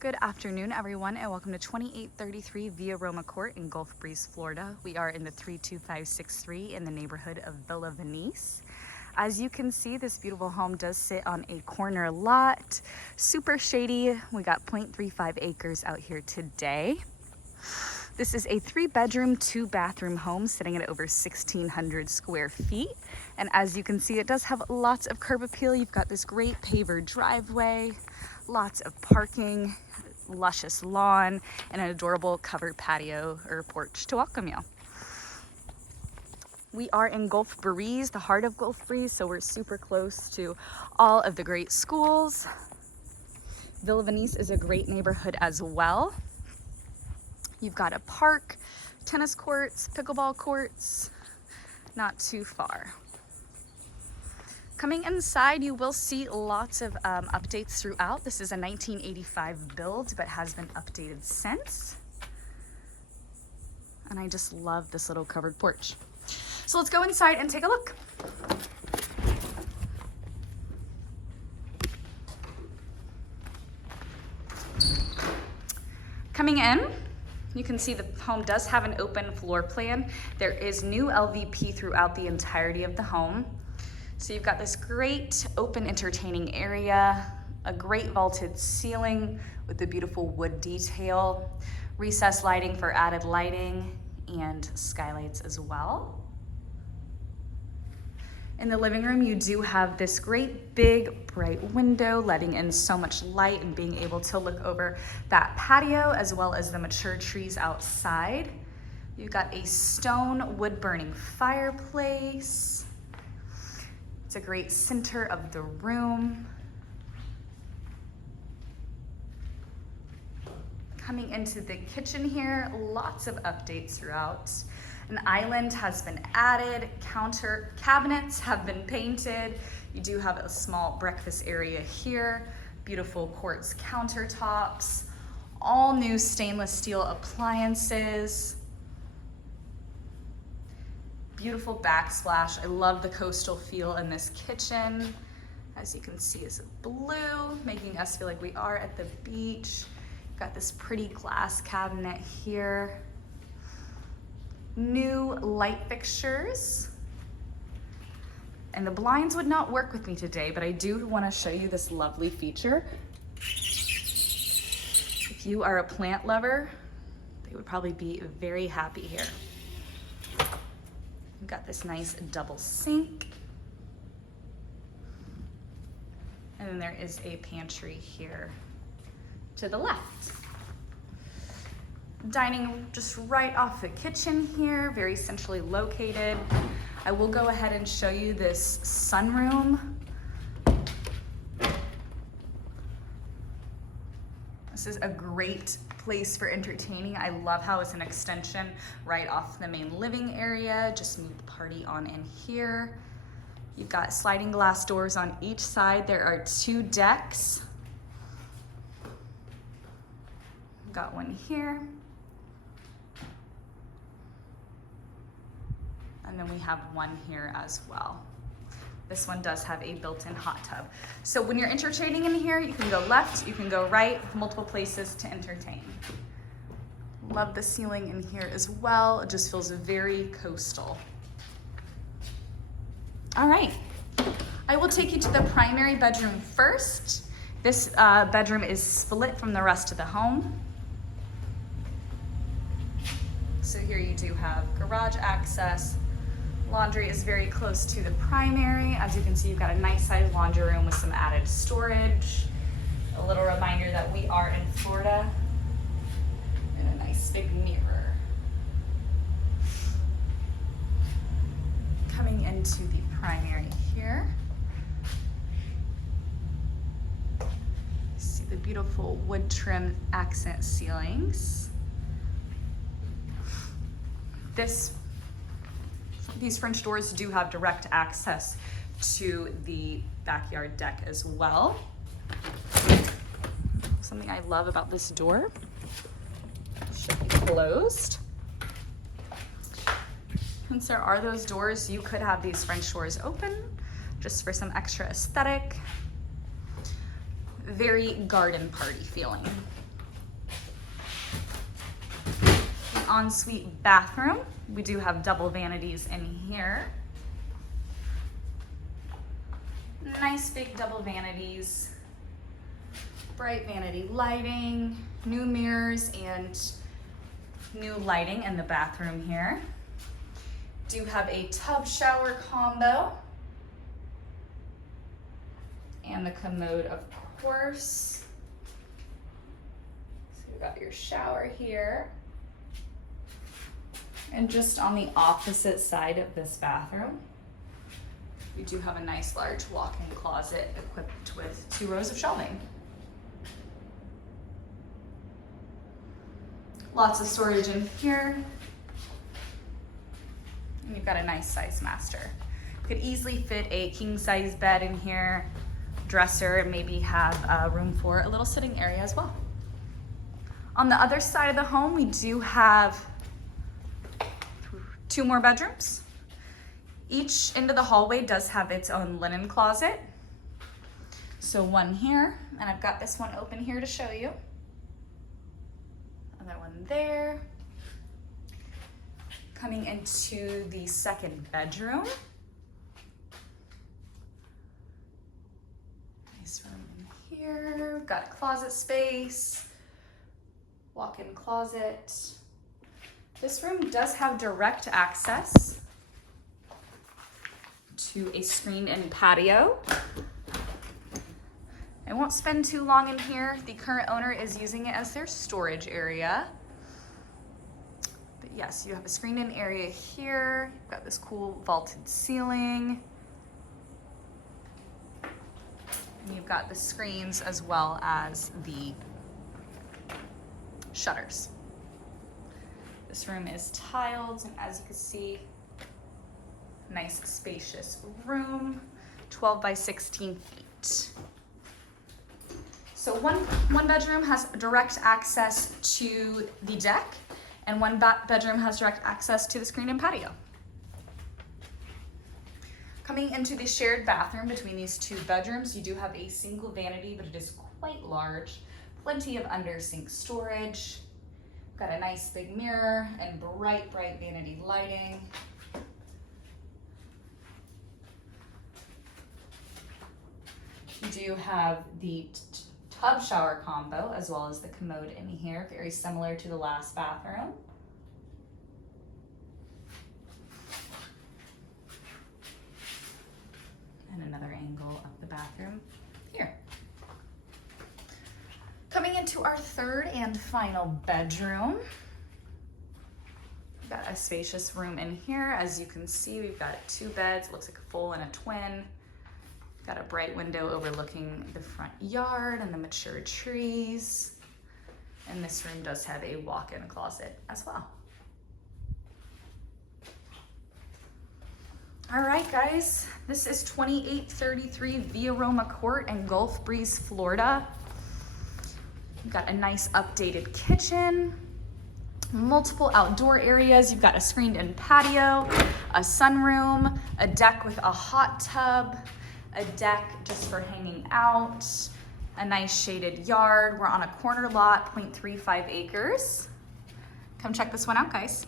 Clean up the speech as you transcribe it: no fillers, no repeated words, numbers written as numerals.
Good afternoon, everyone, and welcome to 2833 Villa Roma Court in Gulf Breeze, Florida. We are in the 32563 in the neighborhood of Villa Venyce. As you can see, this beautiful home does sit on a corner lot, super shady. We got 0.35 acres out here today. This is a 3-bedroom, 2-bathroom home sitting at over 1,600 square feet. And as you can see, it does have lots of curb appeal. You've got this great paver driveway, lots of parking, luscious lawn, and an adorable covered patio or porch to welcome you. We are in Gulf Breeze, the heart of Gulf Breeze, so we're super close to all of the great schools. Villa Venyce is a great neighborhood as well. You've got a park, tennis courts, pickleball courts, not too far. Coming inside, you will see lots of updates throughout. This is a 1985 build, but has been updated since. And I just love this little covered porch. So let's go inside and take a look. Coming in, you can see the home does have an open floor plan. There is new LVP throughout the entirety of the home. So you've got this great open entertaining area, a great vaulted ceiling with the beautiful wood detail, recessed lighting for added lighting, and skylights as well. In the living room, you do have this great big bright window letting in so much light and being able to look over that patio as well as the mature trees outside. You've got a stone wood burning fireplace. It's a great center of the room. Coming into the kitchen here, lots of updates throughout. An island has been added, counter cabinets have been painted. You do have a small breakfast area here, beautiful quartz countertops, all new stainless steel appliances, beautiful backsplash. I love the coastal feel in this kitchen. As you can see, it's blue, making us feel like we are at the beach. Got this pretty glass cabinet here. New light fixtures. And the blinds would not work with me today, but I do want to show you this lovely feature. If you are a plant lover, they would probably be very happy here. We've got this nice double sink. And then there is a pantry here to the left. Dining just right off the kitchen here, very centrally located. I will go ahead and show you this sunroom. This is a great place for entertaining. I love how it's an extension right off the main living area. Just move the party on in here. You've got sliding glass doors on each side. There are 2 decks. Got one here. And then we have one here as well. This one does have a built-in hot tub. So when you're entertaining in here, you can go left, you can go right, multiple places to entertain. Love the ceiling in here as well. It just feels very coastal. All right, I will take you to the primary bedroom first. This bedroom is split from the rest of the home. So here you do have garage access. Laundry is very close to the primary. As you can see, you've got a nice sized laundry room with some added storage. A little reminder that we are in Florida. And a nice big mirror. Coming into the primary here. See the beautiful wood trim accent ceilings. These French doors do have direct access to the backyard deck as well. Something I love about this door, should be closed. Since there are those doors, you could have these French doors open just for some extra aesthetic. Very garden party feeling. ensuite bathroom. We do have double vanities in here. Nice big double vanities. Bright vanity lighting, new mirrors, and new lighting in the bathroom here. Do have a tub shower combo. And the commode, of course. So you've got your shower here. And just on the opposite side of this bathroom, you do have a nice large walk-in closet equipped with 2 rows of shelving. Lots of storage in here. And you've got a nice size master. You could easily fit a king-size bed in here, dresser, and maybe have room for a little sitting area as well. On the other side of the home, we do have 2 more bedrooms. Each end of the hallway does have its own linen closet. So one here, and I've got this one open here to show you. Another one there. Coming into the second bedroom. Nice room in here. We've got closet space, walk-in closet. This room does have direct access to a screened-in patio. I won't spend too long in here. The current owner is using it as their storage area. But yes, you have a screened-in area here. You've got this cool vaulted ceiling. And you've got the screens as well as the shutters. This room is tiled, and as you can see, nice spacious room, 12 by 16 feet. So one bedroom has direct access to the deck, and one bedroom has direct access to the screened-in patio. Coming into the shared bathroom between these 2 bedrooms, you do have a single vanity, but it is quite large. Plenty of under sink storage. Got a nice big mirror and bright vanity lighting. You do have the tub shower combo as well as the commode in here, very similar to the last bathroom. And another angle of the bathroom here. Coming into our third and final bedroom. We've got a spacious room in here. As you can see, we've got 2 beds, looks like a full and a twin. Got a bright window overlooking the front yard and the mature trees. And this room does have a walk-in closet as well. All right, guys, this is 2833 Villa Roma Court in Gulf Breeze, Florida. You've got a nice updated kitchen, multiple outdoor areas. You've got a screened-in patio, a sunroom, a deck with a hot tub, a deck just for hanging out, a nice shaded yard. We're on a corner lot, 0.35 acres. Come check this one out, guys.